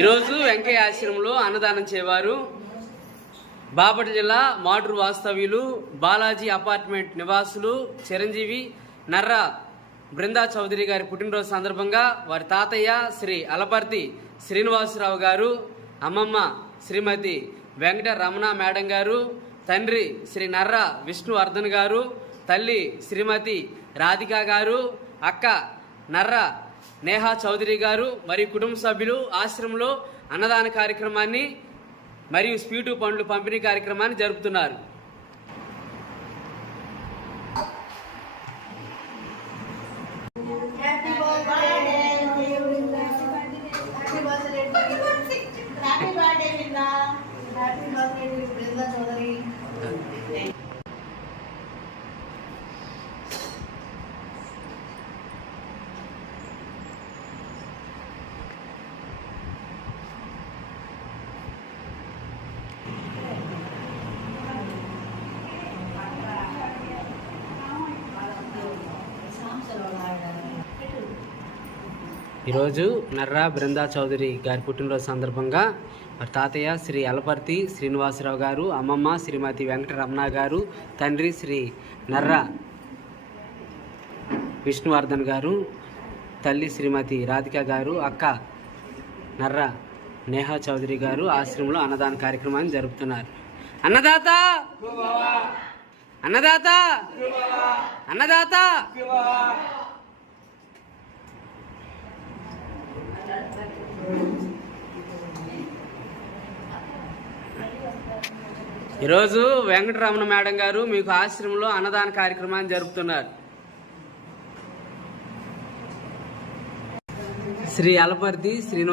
ఈరోజు వెంకయ్య ఆశ్రమంలో అన్నదానం చేవారు బాపట్ల జిల్లా మాటూరు వాస్తవ్యులు బాలాజీ అపార్ట్మెంట్ నివాసులు చిరంజీవి నర్రా బృందా చౌదరి గారి పుట్టినరోజు సందర్భంగా వారి తాతయ్య శ్రీ అలపర్తి శ్రీనివాసరావు గారు, అమ్మమ్మ శ్రీమతి వెంకట రమణ మేడం గారు, తండ్రి శ్రీ నర్రా విష్ణువర్ధన్ గారు, తల్లి శ్రీమతి రాధిక గారు, అక్క నర్రా నేహా చౌదరి గారు మరియు కుటుంబ సభ్యులు ఆశ్రమంలో అన్నదాన కార్యక్రమాన్ని మరియు స్వీటు పండ్లు పంపిణీ కార్యక్రమాన్ని జరుపుతున్నారు. ఈరోజు నర్రా బృందా చౌదరి గారి పుట్టినరోజు సందర్భంగా వారి తాతయ్య శ్రీ అలపర్తి శ్రీనివాసరావు గారు, అమ్మమ్మ శ్రీమతి వెంకట రమణ గారు, తండ్రి శ్రీ నర్రా విష్ణువర్ధన్ గారు, తల్లి శ్రీమతి రాధిక గారు, అక్క నర్రా నేహా చౌదరి గారు ఆశ్రమంలో అన్నదాన కార్యక్రమాన్ని జరుపుతున్నారు. అన్నదాత అన్నదాత అన్నదాత ఈరోజు వెంకటరమణ మేడం గారు మీకు ఆశ్రమంలో అన్నదాన కార్యక్రమాన్ని జరుపుతున్నారు. శ్రీ అలపర్తి శ్రీనివాస